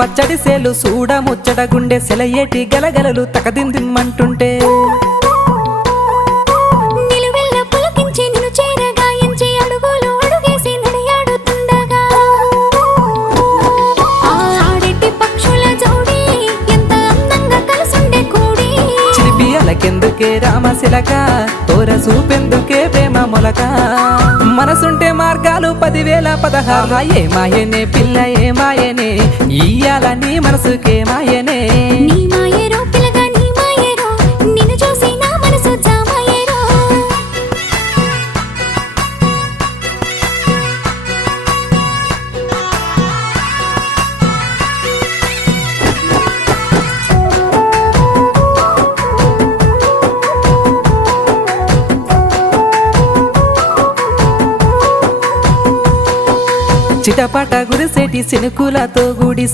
పచ్చడి సేలు సూడ ముచ్చట గుండె సెలయేటి గలగలలు తకదిందిమ్మంటుంటే నిలువెల్ల పులకించి నిన్ను చేరగాయించి అడుగులు అడుగేసి నడియాడుతుండగా ఆడెట్టి పక్షుల జోడి ఎంత అందంగా కలుసుండే కూడి చిలిపియలకెందుకే రామశిలక తోర చూపెందుకే ప్రేమ మొలక మనసుంటే మార్గాలు 10,016 ఏ మాయనే పిల్ల ఏ మాయనే ఇయ్యాల నీ మనసుకే మాయనే నీ మాయేరో పిల్లగా నీ మాయేరో నిన్ను చూసి నా మనసు జామాయేరో చిటపట గురిసేటి సినుకులతో గుడి